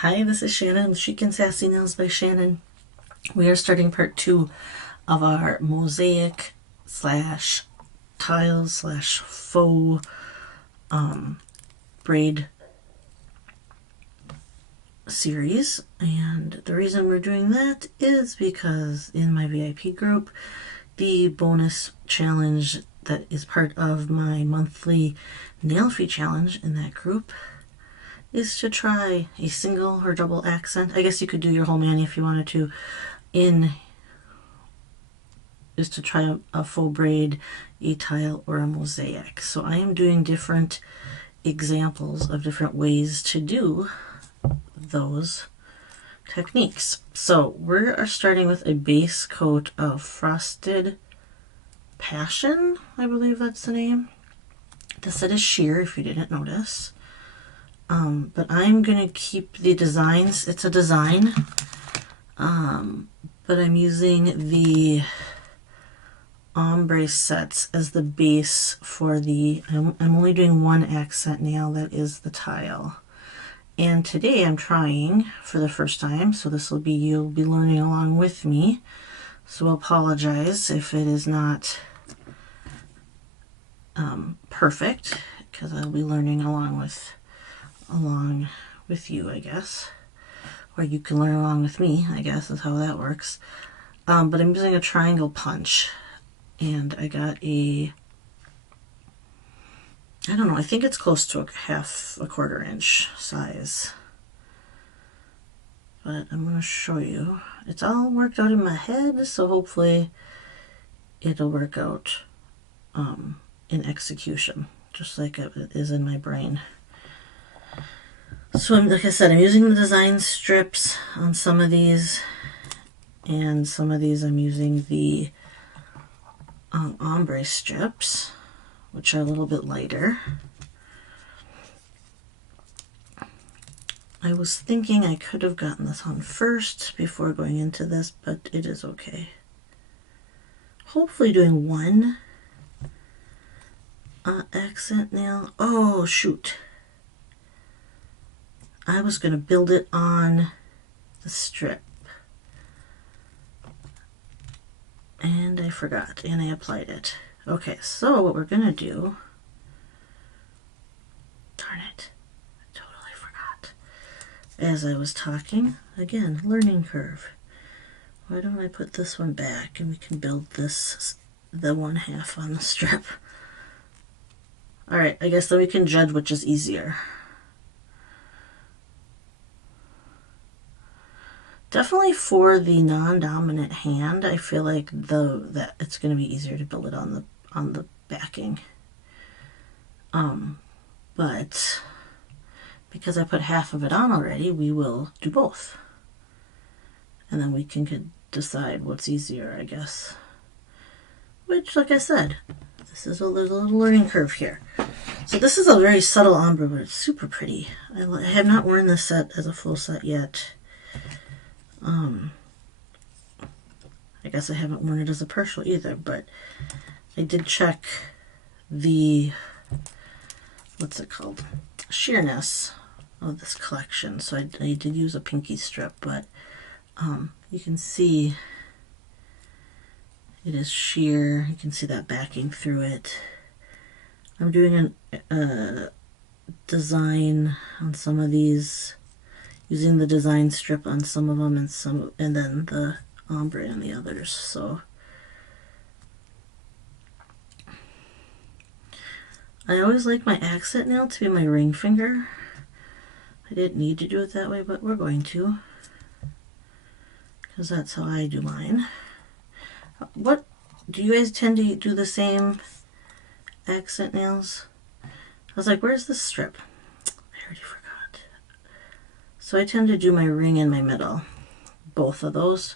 Hi, this is Shannon with Chic and Sassy Nails by Shannon. We are starting part 2 of our mosaic slash tiles slash faux braid series. And the reason we're doing that is because in my VIP group, the bonus challenge that is part of my monthly nail fee challenge in that group is to try a single or double accent. I guess you could do your whole mani if you wanted to. Is to try a faux braid, a tile, or a mosaic. So I am doing different examples of different ways to do those techniques. So we are starting with a base coat of Frosted Passion, I believe that's the name. The set is sheer, if you didn't notice. But I'm going to keep the designs. It's a design, but I'm using the ombre sets as the base for the, I'm only doing one accent nail, that is the tile. And today I'm trying for the first time, so this will be, you'll be learning along with me. So I'll apologize if it is not perfect, because I'll be learning along with you, I guess. Or you can learn along with me, I guess is how that works. But I'm using a triangle punch. And I got I don't know, I think it's close to a quarter inch size. But I'm going to show you. It's all worked out in my head, so hopefully it'll work out in execution, just like it is in my brain. So like I said, I'm using the design strips on some of these, and some of these I'm using the ombre strips, which are a little bit lighter. I was thinking I could have gotten this on first before going into this, but it is okay. Hopefully doing one accent nail. Oh, shoot. I was going to build it on the strip. And I forgot, and I applied it. Okay, so what we're going to do... Darn it. I totally forgot. As I was talking, again, learning curve. Why don't I put this one back and we can build this, the one half on the strip. Alright, I guess then we can judge which is easier. Definitely for the non-dominant hand, I feel like that it's going to be easier to build it on the backing. But because I put half of it on already, we will do both. And then we can decide what's easier, I guess. Which, like I said, this is a little learning curve here. So this is a very subtle ombre, but it's super pretty. I have not worn this set as a full set yet. I guess I haven't worn it as a partial either, but I did check the, what's it called, sheerness of this collection. So I did use a pinky strip, but you can see it is sheer. You can see that backing through it. I'm doing a design on some of these, using the design strip on some of them, and then the ombre on the others. So I always like my accent nail to be my ring finger. I didn't need to do it that way, but we're going to, because that's how I do mine. What do you guys tend to do the same accent nails? I was like, where's the strip? I already forgot. So I tend to do my ring in my middle. Both of those.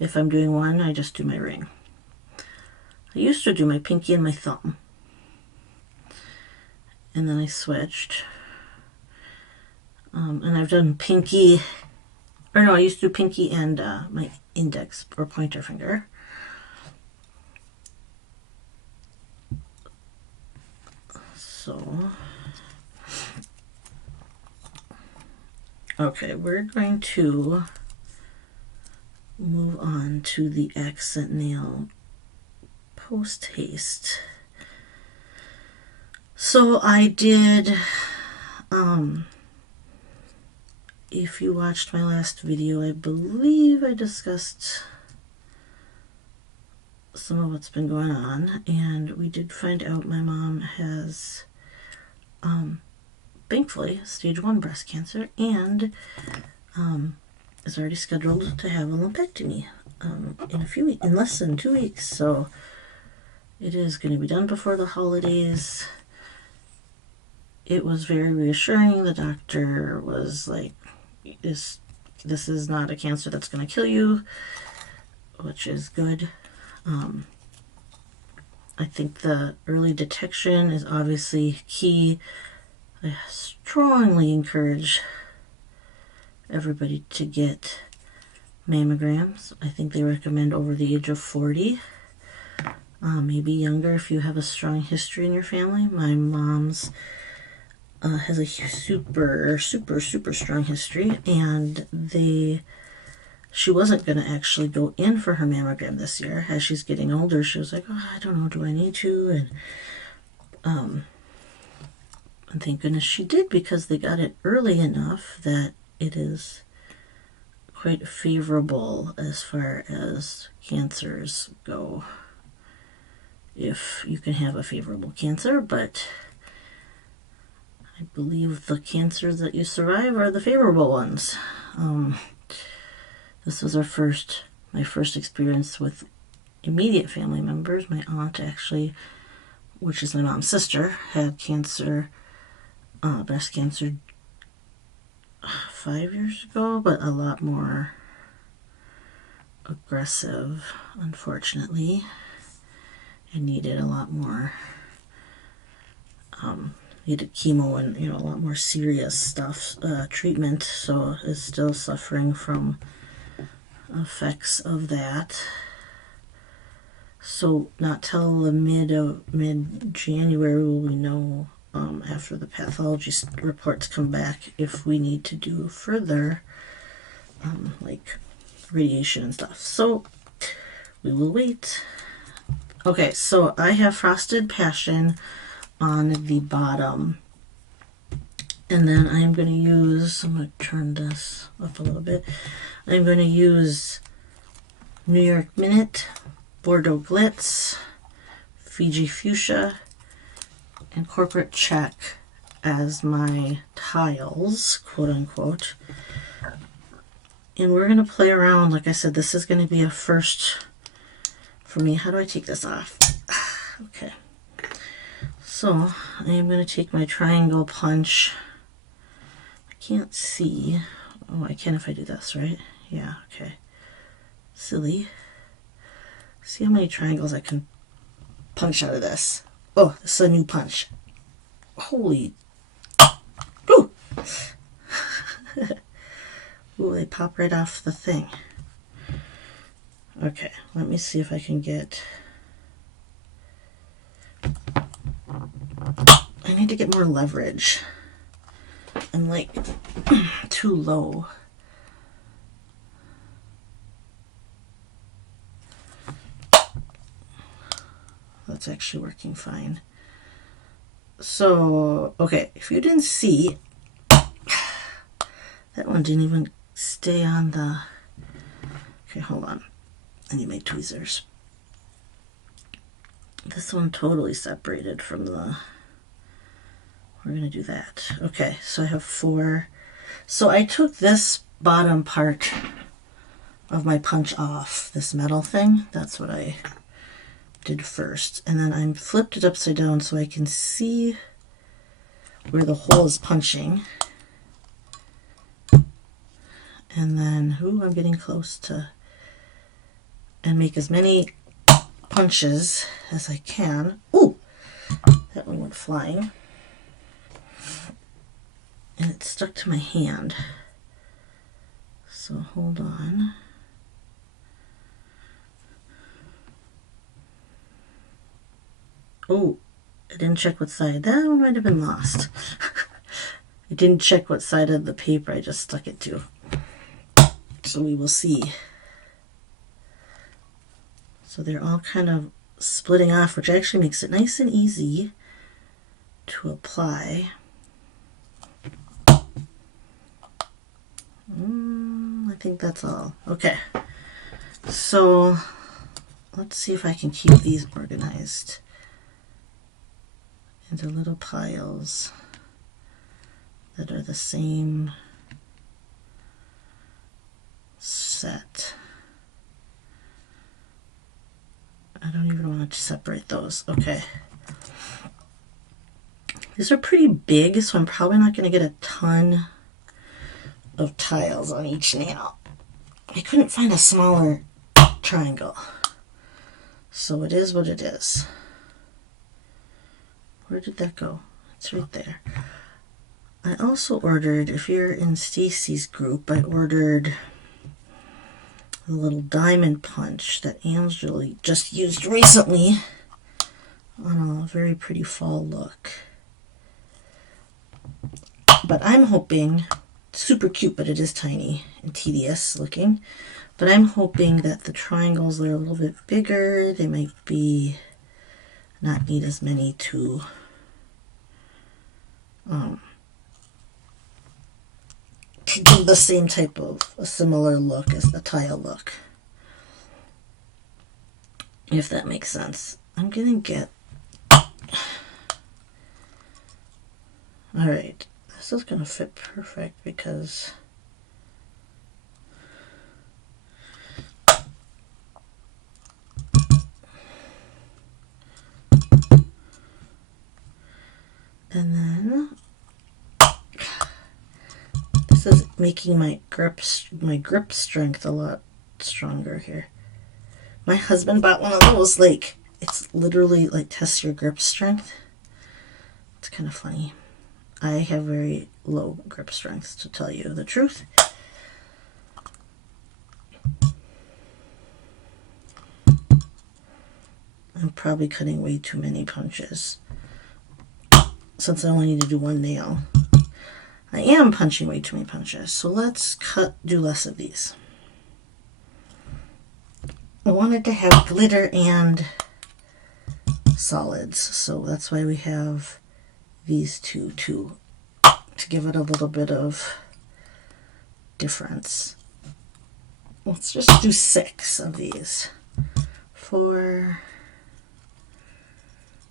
If I'm doing one, I just do my ring. I used to do my pinky and my thumb. And then I switched. And I've done pinky, or no, I used to do pinky and my index or pointer finger. So Okay, we're going to move on to the accent nail post haste. So I did, if you watched my last video, I believe I discussed some of what's been going on, and we did find out my mom has, thankfully, stage 1 breast cancer, and is already scheduled to have a lumpectomy in less than 2 weeks. So it is going to be done before the holidays. It was very reassuring. The doctor was like, this is not a cancer that's going to kill you, which is good. I think the early detection is obviously key. I strongly encourage everybody to get mammograms. I think they recommend over the age of 40, maybe younger if you have a strong history in your family. My mom's has a super strong history, and she wasn't going to actually go in for her mammogram this year. As she's getting older, she was like, oh, I don't know, do I need to? And thank goodness she did, because they got it early enough that it is quite favorable as far as cancers go, if you can have a favorable cancer. But I believe the cancers that you survive are the favorable ones. This was my first experience with immediate family members. My aunt, actually, which is my mom's sister, had cancer, breast cancer, 5 years ago, but a lot more aggressive, unfortunately, and needed a lot more, needed chemo and, a lot more serious stuff, treatment, so is still suffering from effects of that. So not till the mid-January will we know, after the pathology reports come back, if we need to do further, like radiation and stuff. So we will wait. Okay, so I have Frosted Passion on the bottom, and then I'm going to turn this up a little bit. I'm going to use New York Minute, Bordeaux Glitz, Fiji Fuchsia, and Corporate Check as my tiles, quote unquote. And we're going to play around. Like I said, this is going to be a first for me. How do I take this off? Okay. So I am going to take my triangle punch. I can't see. Oh, I can if I do this, right? Yeah, okay. Silly. See how many triangles I can punch out of this. Oh, this is a new punch. Holy. Ooh. Ooh, they pop right off the thing. Okay, let me see if I can get... I need to get more leverage. I'm like too low. That's actually working fine. So, okay, if you didn't see, that one didn't even stay on the... Okay, hold on. I need my tweezers. This one totally separated from the... We're going to do that. Okay, so I have 4. So I took this bottom part of my punch off, this metal thing. That's what I did first. And then I flipped it upside down so I can see where the hole is punching. And then, ooh, I'm getting close to... And make as many punches as I can. Ooh! That one went flying. And it stuck to my hand. So hold on. Oh, I didn't check what side. That one might have been lost. I didn't check what side of the paper I just stuck it to. So we will see. So they're all kind of splitting off, which actually makes it nice and easy to apply. I think that's all. Okay. So let's see if I can keep these organized into little piles that are the same set. I don't even want to separate those. Okay. These are pretty big, so I'm probably not going to get a ton of tiles on each nail. I couldn't find a smaller triangle. So it is what it is. Where did that go? It's right there. I also ordered, if you're in Stacy's group, I ordered a little diamond punch that Angela just used recently on a very pretty fall look. But I'm hoping, super cute, but it is tiny and tedious looking. But I'm hoping that the triangles are a little bit bigger. They might be not need as many to do the same type of a similar look as the tile look. If that makes sense. I'm gonna get, alright, this is gonna fit perfect because and then this is making my grip strength a lot stronger here. My husband bought one of those, like, it's literally like tests your grip strength. It's kind of funny. I have very low grip strength, to tell you the truth. I'm probably cutting way too many punches. Since I only need to do one nail, I am punching way too many punches. So let's do less of these. I wanted to have glitter and solids, so that's why we have these two too, to give it a little bit of difference. Let's just do 6 of these. 4,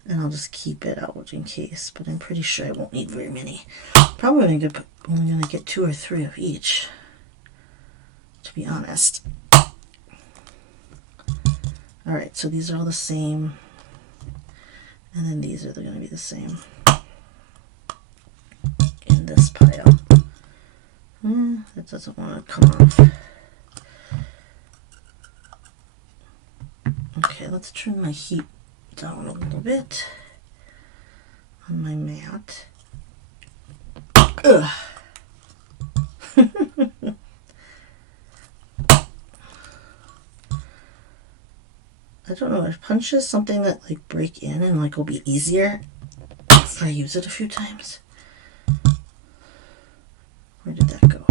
and I'll just keep it out in case, but I'm pretty sure I won't need very many. Probably only going to get 2 or 3 of each, to be honest. Alright, so these are all the same, and then these are going to be the same in this pile. That doesn't want to come off. Okay, let's turn my heat down a little bit on my mat. Ugh. I don't know, if punch is something that like break in and like will be easier if I use it a few times. Where did that go?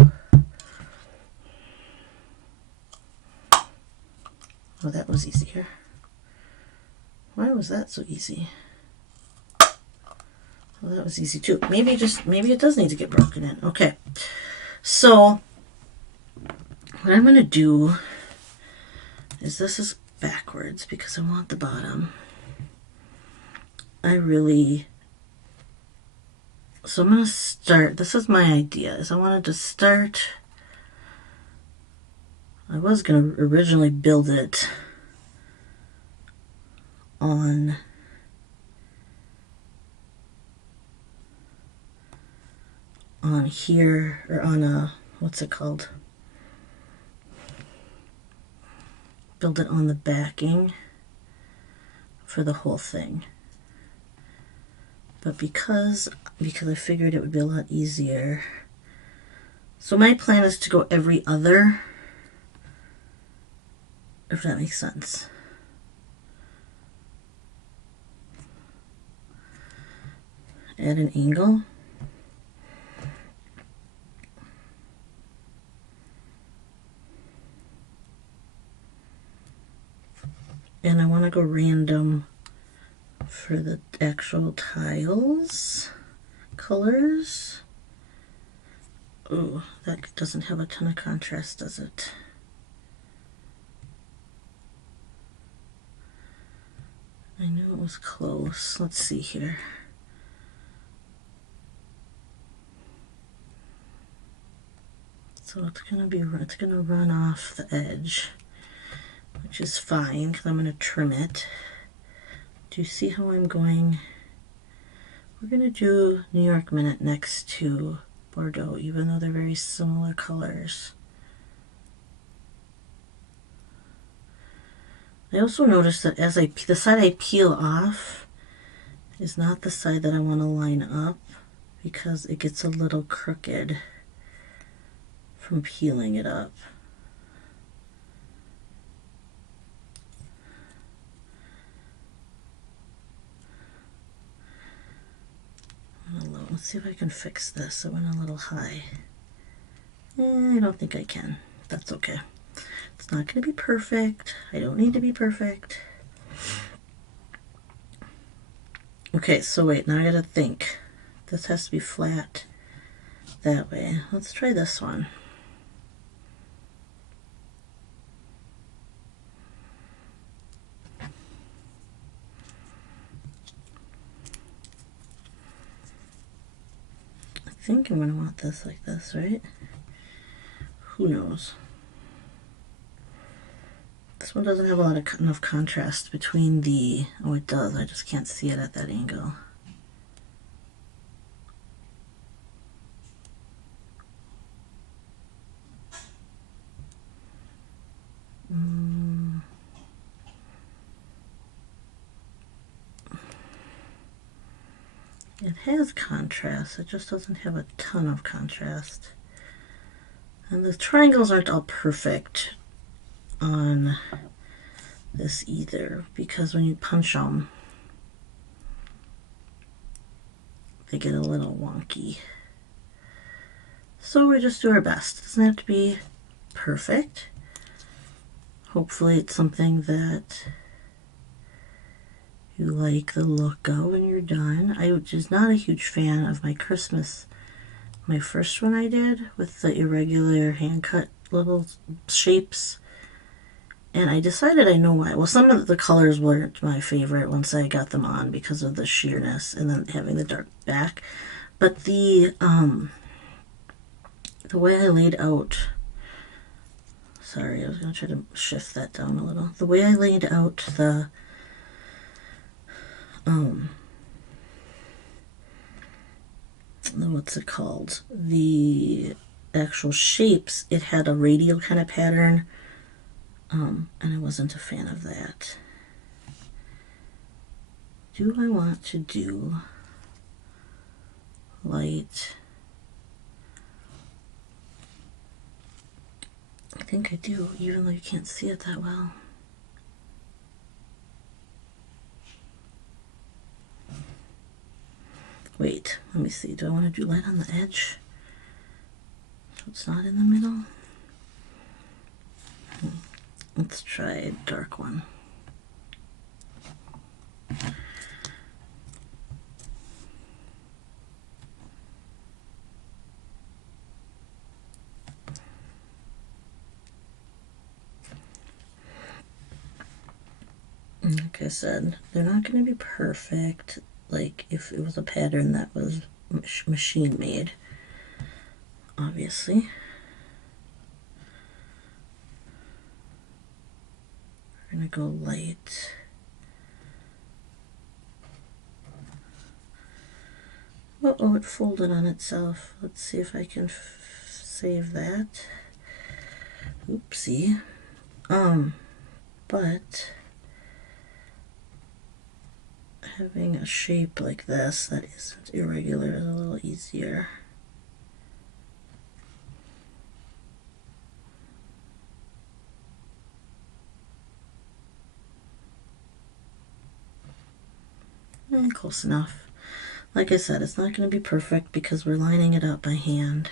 Oh, that was easier. Why was that so easy? Well, that was easy too. Maybe it does need to get broken in. Okay. So what I'm going to do is, this is backwards because I want the bottom. So I'm going to start, this is my idea, is I wanted to start, I was going to originally build it on here, or on a, what's it called? Build it on the backing for the whole thing. But because I figured it would be a lot easier. So my plan is to go every other, if that makes sense. At an angle. go random for the actual tiles colors. Oh, that doesn't have a ton of contrast, does it? I knew it was close. Let's see here. So it's gonna run off the edge, which is fine because I'm gonna trim it. Do you see how I'm going? We're gonna do New York Minute next to Bordeaux, even though they're very similar colors. I also noticed that as the side I peel off is not the side that I want to line up because it gets a little crooked from peeling it up. Let's see if I can fix this. It went a little high. I don't think I can. That's okay. It's not going to be perfect. I don't need to be perfect. Okay, so wait, now I gotta think. This has to be flat that way. Let's try this one. I think I'm gonna want this like this, right? Who knows? This one doesn't have enough contrast between the, oh it does, I just can't see it at that angle. It has contrast, it just doesn't have a ton of contrast. And the triangles aren't all perfect on this either, because when you punch them, they get a little wonky. So we just do our best. It doesn't have to be perfect. Hopefully it's something that you like the look of when you're done. I was just not a huge fan of my Christmas, my first one I did with the irregular hand cut little shapes. And I decided I know why. Well, some of the colors weren't my favorite once I got them on because of the sheerness and then having the dark back. But the way I laid out, sorry, I was going to try to shift that down a little. The way I laid out the what's it called? The actual shapes, it had a radial kind of pattern, and I wasn't a fan of that. Do I want to do light? I think I do, even though you can't see it that well. Wait, let me see. Do I want to do light on the edge? So it's not in the middle? Let's try a dark one. Like I said, they're not going to be perfect, like if it was a pattern that was machine made, obviously. We're going to go light. Uh-oh, it folded on itself. Let's see if I can save that. Oopsie. But having a shape like this that isn't irregular is a little easier. Close enough. Like I said, it's not going to be perfect because we're lining it up by hand.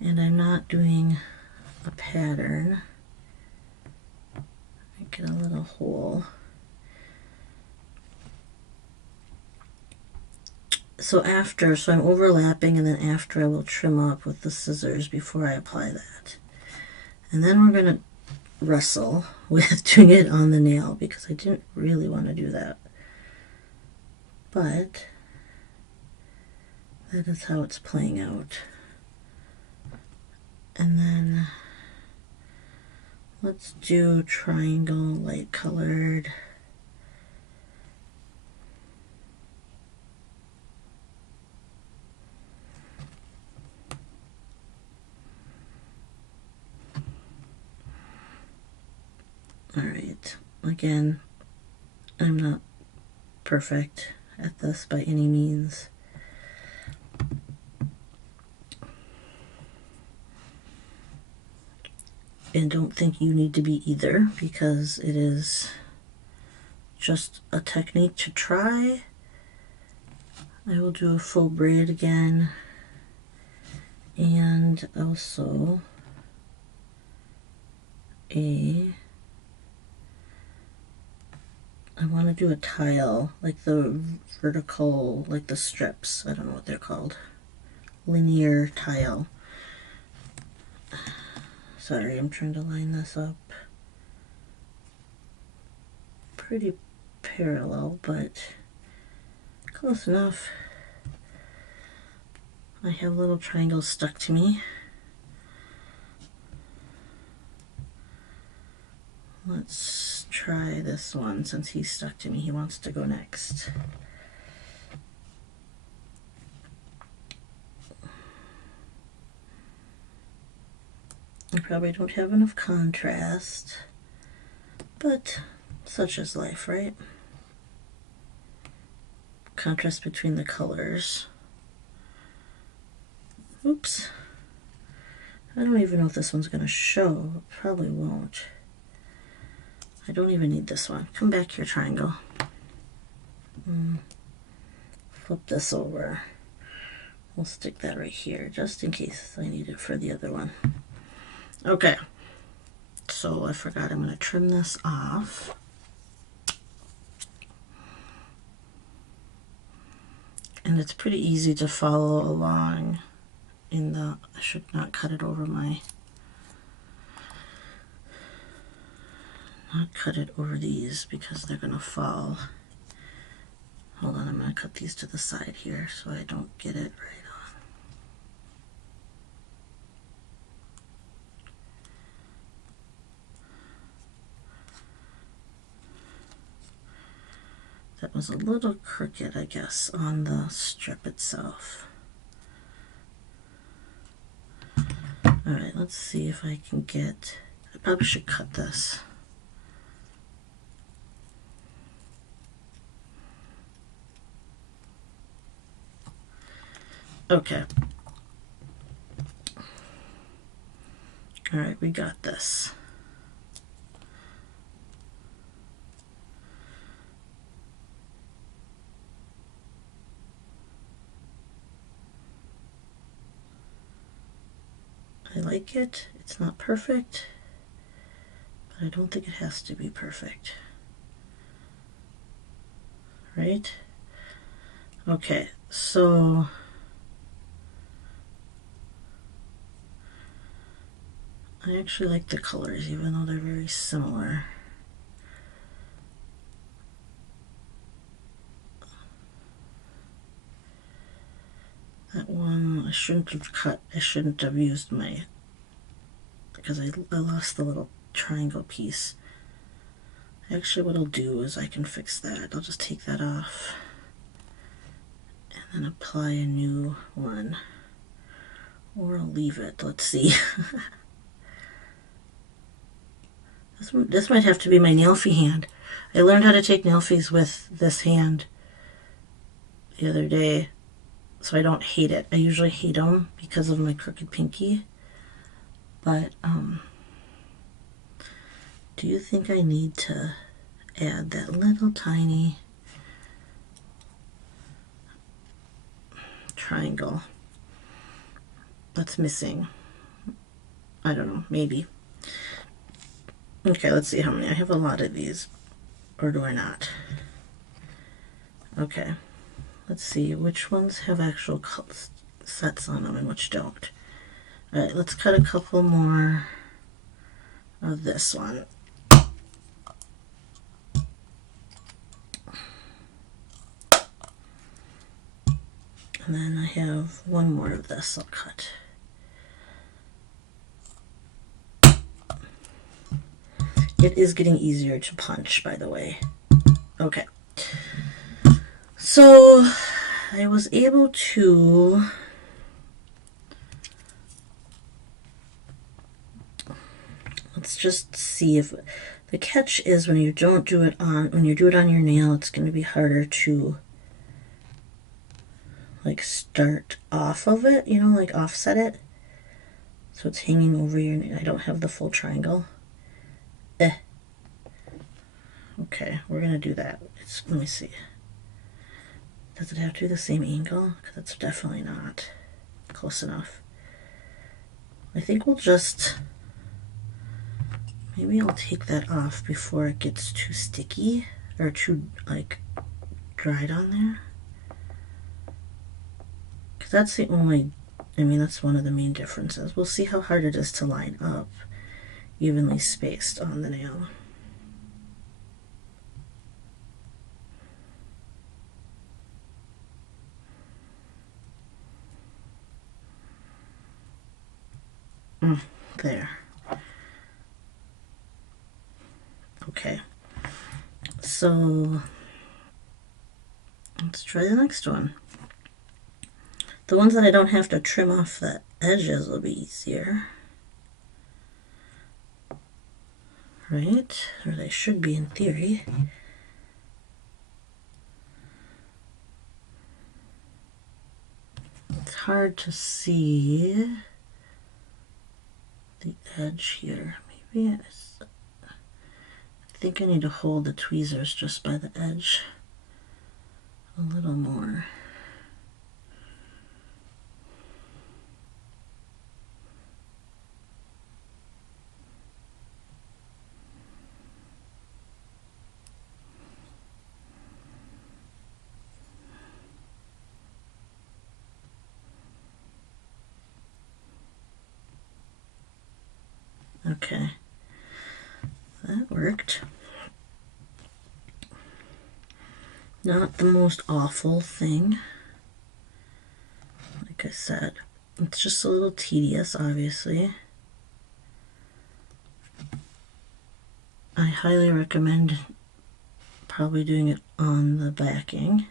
And I'm not doing a pattern. I Get a little hole. So I'm overlapping, and then after I will trim up with the scissors before I apply that. And then we're going to wrestle with doing it on the nail because I didn't really want to do that. But that is how it's playing out. And then let's do triangle, light colored. All right, again, I'm not perfect at this by any means. And don't think you need to be either, because it is just a technique to try. I will do a full braid again, and also I want to do a tile, like the vertical, like the strips, I don't know what they're called, linear tile. Sorry, I'm trying to line this up pretty parallel, but close enough. I have little triangles stuck to me. Let's try this one since he's stuck to me. He wants to go next. I probably don't have enough contrast, but such is life, right? Contrast between the colors. Oops. I don't even know if this one's going to show. It probably won't. I don't even need this one. Come back here, triangle. Flip this over. We'll stick that right here just in case I need it for the other one. Okay, so I forgot I'm going to trim this off. And it's pretty easy to follow along in the, I should not cut it over these because they're going to fall. Hold on, I'm going to cut these to the side here so I don't get it right on. That was a little crooked, I guess, on the strip itself. Alright, let's see if I can get, I probably should cut this. Okay. Alright, we got this. I like it. It's not perfect, but I don't think it has to be perfect. Right? Okay, so I actually like the colors even though they're very similar. That one I shouldn't have cut. I shouldn't have used my, because I lost the little triangle piece. Actually, what I'll do is I can fix that. I'll just take that off and then apply a new one. Or I'll leave it. Let's see. This might have to be my Nailfee hand. I learned how to take Nailfees with this hand the other day, so I don't hate it. I usually hate them because of my crooked pinky. But, do you think I need to add that little tiny triangle that's missing? I don't know, maybe. Okay, let's see how many. I have a lot of these, or do I not? Okay, let's see which ones have actual sets on them and which don't. All right, let's cut a couple more of this one. And then I have one more of this I'll cut. It is getting easier to punch, by the way. Okay. So I was able to let's just see if the catch is when you don't do it on when you do it on your nail, it's going to be harder to like start off of it, you know, like offset it. So it's hanging over your nail. I don't have the full triangle. Okay, we're going to do that. Let me see. Does it have to be the same angle? Because it's definitely not close enough. I think we'll just, maybe I'll take that off before it gets too sticky or too like dried on there. Because that's the only, that's one of the main differences. We'll see how hard it is to line up evenly spaced on the nail. There. Okay. So let's try the next one. The ones that I don't have to trim off the edges will be easier. Right? Or they should be in theory. It's hard to see the edge here. Maybe I think I need to hold the tweezers just by the edge a little more. Okay, that worked. Not the most awful thing. Like I said, it's just a little tedious, obviously. I highly recommend probably doing it on the backing.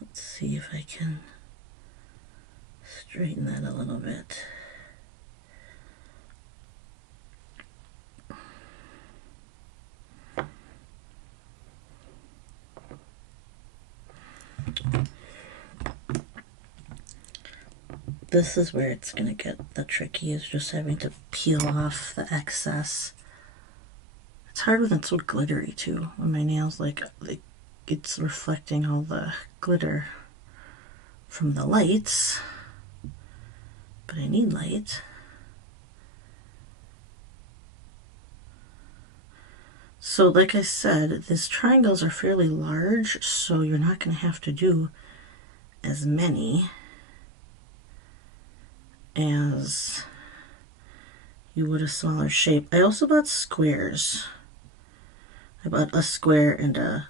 Let's see if I can straighten that a little bit. This is where it's going to get the tricky, is just having to peel off the excess. It's hard when it's so glittery too, when my nails like it's reflecting all the glitter from the lights, but I need light. So like I said, these triangles are fairly large, so you're not going to have to do as many as you would a smaller shape. I also bought squares. I bought a square and a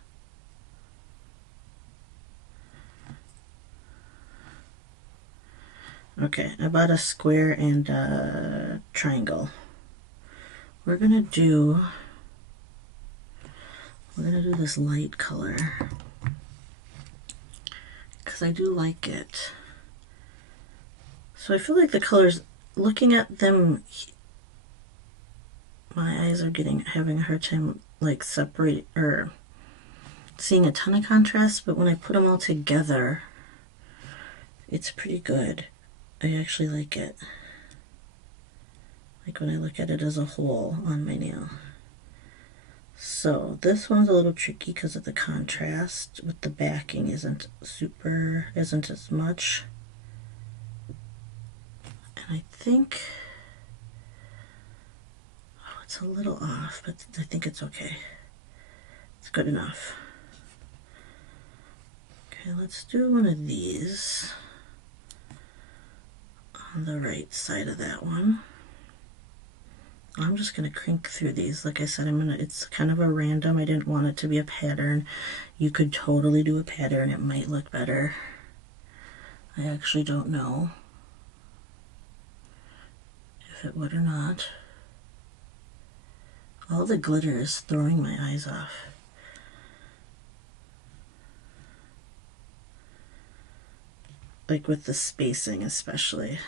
I bought a square and a triangle. We're gonna do this light color because I do like it. So I feel like the colors, looking at them, my eyes are having a hard time like separate or seeing a ton of contrast, but when I put them all together, it's pretty good. I actually like it. Like when I look at it as a whole on my nail. So this one's a little tricky because of the contrast with the backing isn't as much. I think, oh, it's a little off, but I think it's okay. It's good enough. Okay, let's do one of these on the right side of that one. I'm just going to crink through these. Like I said, it's kind of a random. I didn't want it to be a pattern. You could totally do a pattern. It might look better. I actually don't know if it would or not. All the glitter is throwing my eyes off. Like with the spacing especially.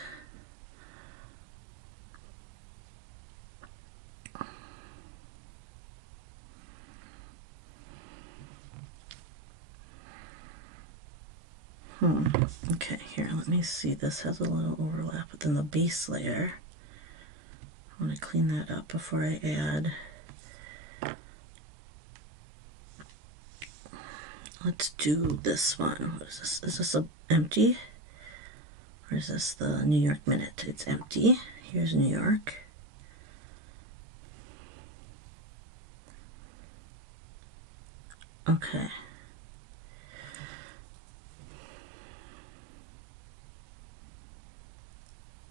Okay, here, let me see. This has a little overlap within the base layer. I want to clean that up before I add. Let's do this one. What is this? Is this empty? Or is this the New York Minute? It's empty. Here's New York. Okay.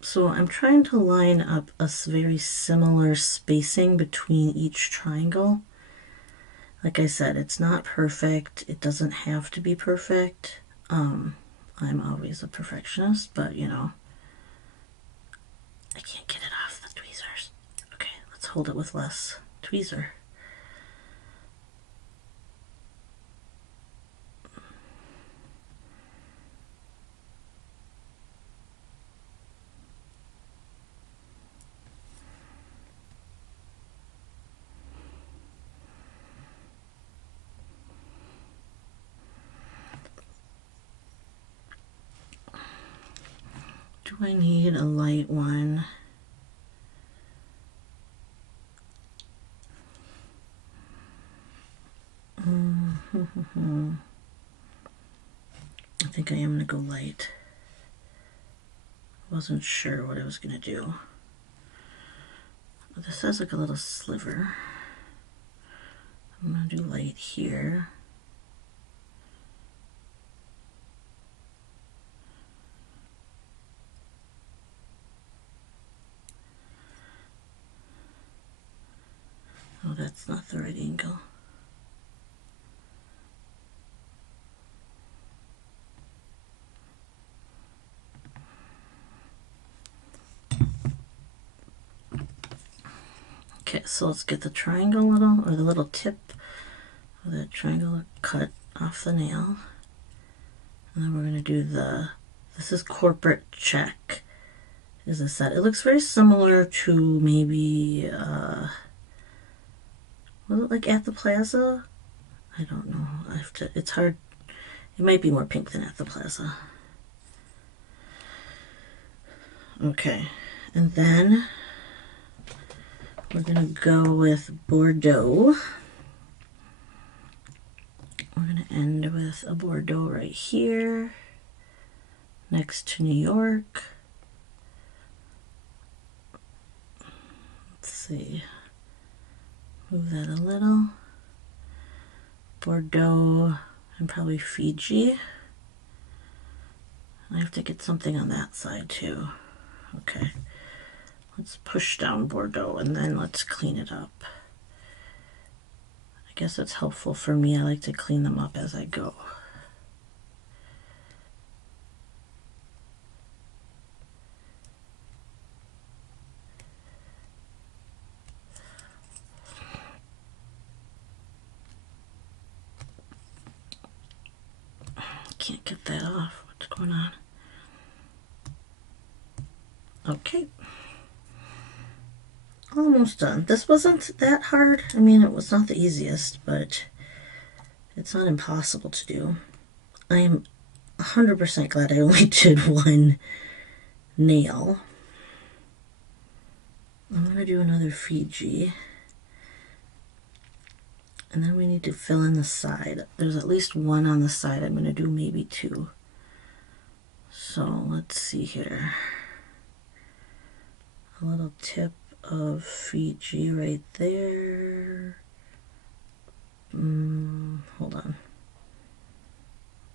So I'm trying to line up a very similar spacing between each triangle. Like I said, it's not perfect. It doesn't have to be perfect. I'm always a perfectionist, but you know, I can't get it off the tweezers. Okay, let's hold it with less tweezer. Do I need a light one? I think I am going to go light. Wasn't sure what I was going to do. This has like a little sliver. I'm going to do light here. Oh, that's not the right angle. Okay, so let's get the triangle little, or the little tip of that triangle cut off the nail. And then we're going to do this is corporate check. Is a set. It looks very similar to maybe, was it like at the plaza? I don't know. It's hard. It might be more pink than at the plaza. Okay, and then we're gonna go with Bordeaux. We're gonna end with a Bordeaux right here, next to New York. Let's see, move that a little. Bordeaux and probably Fiji. I have to get something on that side too. Okay, let's push down Bordeaux and then let's clean it up. I guess it's helpful for me. I like to clean them up as I go. Can't get that off. What's going on? Okay. Almost done. This wasn't that hard. I mean, it was not the easiest, but it's not impossible to do. I am 100% glad I only did one nail. I'm going to do another Fiji. And then we need to fill in the side. There's at least one on the side. I'm going to do maybe two. So let's see here. a little tip of Fiji right there. Hold on.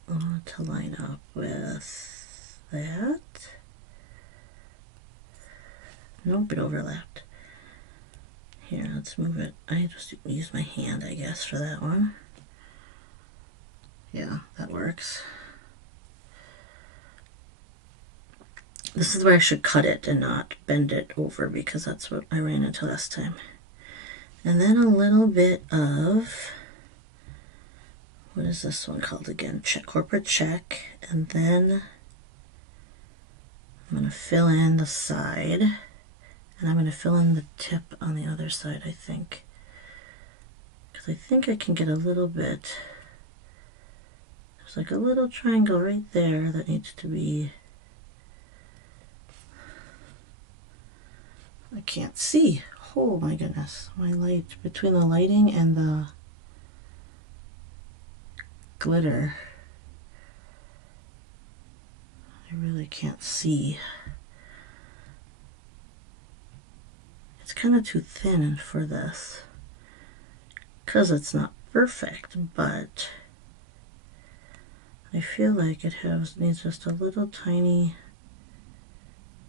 I want it to line up with that. Nope, it overlapped. Here, let's move it. I just use my hand, I guess, for that one. Yeah, that works. This is where I should cut it and not bend it over, because that's what I ran into last time. And then a little bit of, what is this one called again? Corporate check. And then I'm going to fill in the side. And I'm going to fill in the tip on the other side, I think. Because I think I can get a little bit, there's like a little triangle right there that needs to be, I can't see. Oh my goodness, my light, between the lighting and the glitter, I really can't see. It's kind of too thin for this because it's not perfect, but I feel like it needs just a little tiny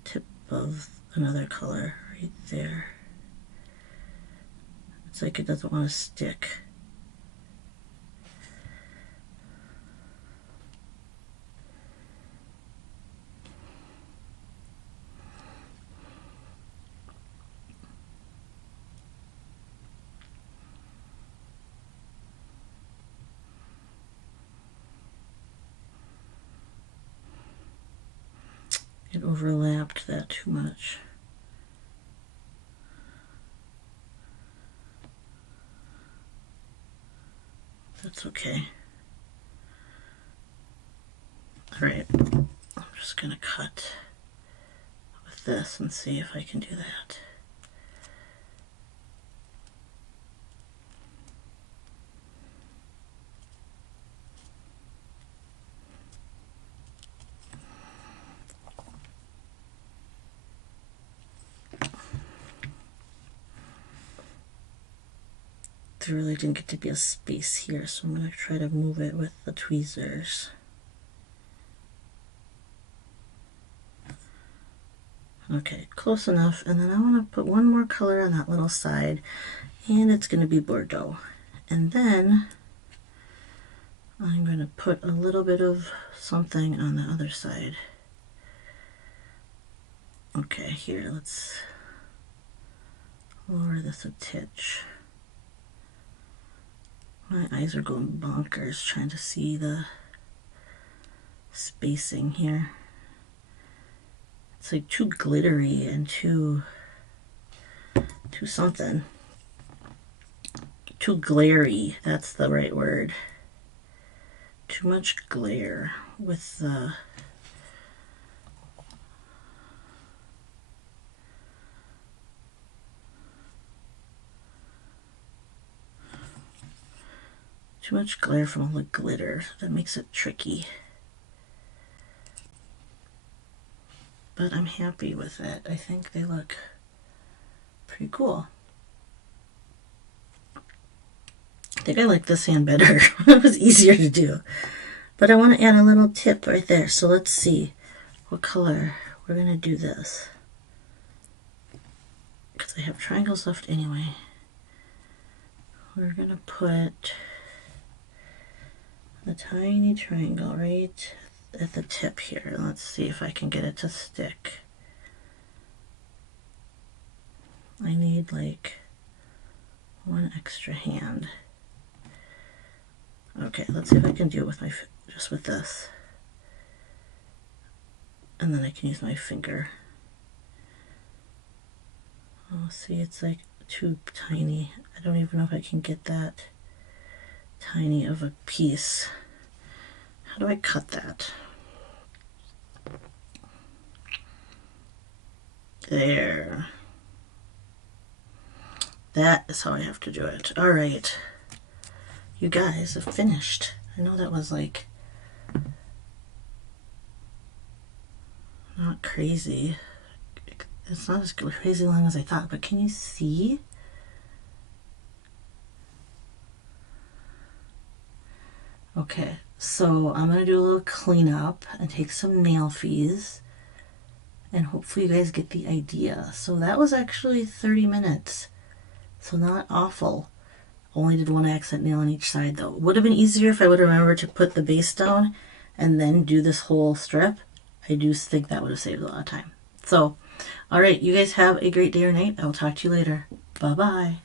tip of another color right there. It's like it doesn't want to stick. It overlapped that too much. That's okay. All right, I'm just gonna cut with this and see if I can do that. There really didn't get to be a space here, so I'm going to try to move it with the tweezers. Okay, close enough. And then I want to put one more color on that little side, and it's going to be Bordeaux. And then I'm going to put a little bit of something on the other side. Okay, here, let's lower this a titch. My eyes are going bonkers trying to see the spacing here. It's like too glittery and too something. Too glary, that's the right word. Too much glare with the too much glare from all the glitter. That makes it tricky. But I'm happy with it. I think they look pretty cool. I think I like this hand better. It was easier to do. But I want to add a little tip right there. So let's see what color we're going to do this. Because I have triangles left anyway. We're going to put a tiny triangle right at the tip here. Let's see if I can get it to stick. I need like one extra hand. Okay, let's see if I can do it with just with this. And then I can use my finger. Oh, see, it's like too tiny. I don't even know if I can get that tiny of a piece. How do I cut that? There. That is how I have to do it. All right. You guys have finished. I know that was like not crazy. It's not as crazy long as I thought, but can you see? Okay, so I'm going to do a little cleanup and take some nail fees, and hopefully you guys get the idea. So that was actually 30 minutes, so not awful. Only did one accent nail on each side though. Would have been easier if I would remember to put the base down and then do this whole strip. I do think that would have saved a lot of time. So, all right, you guys have a great day or night. I will talk to you later. Bye-bye.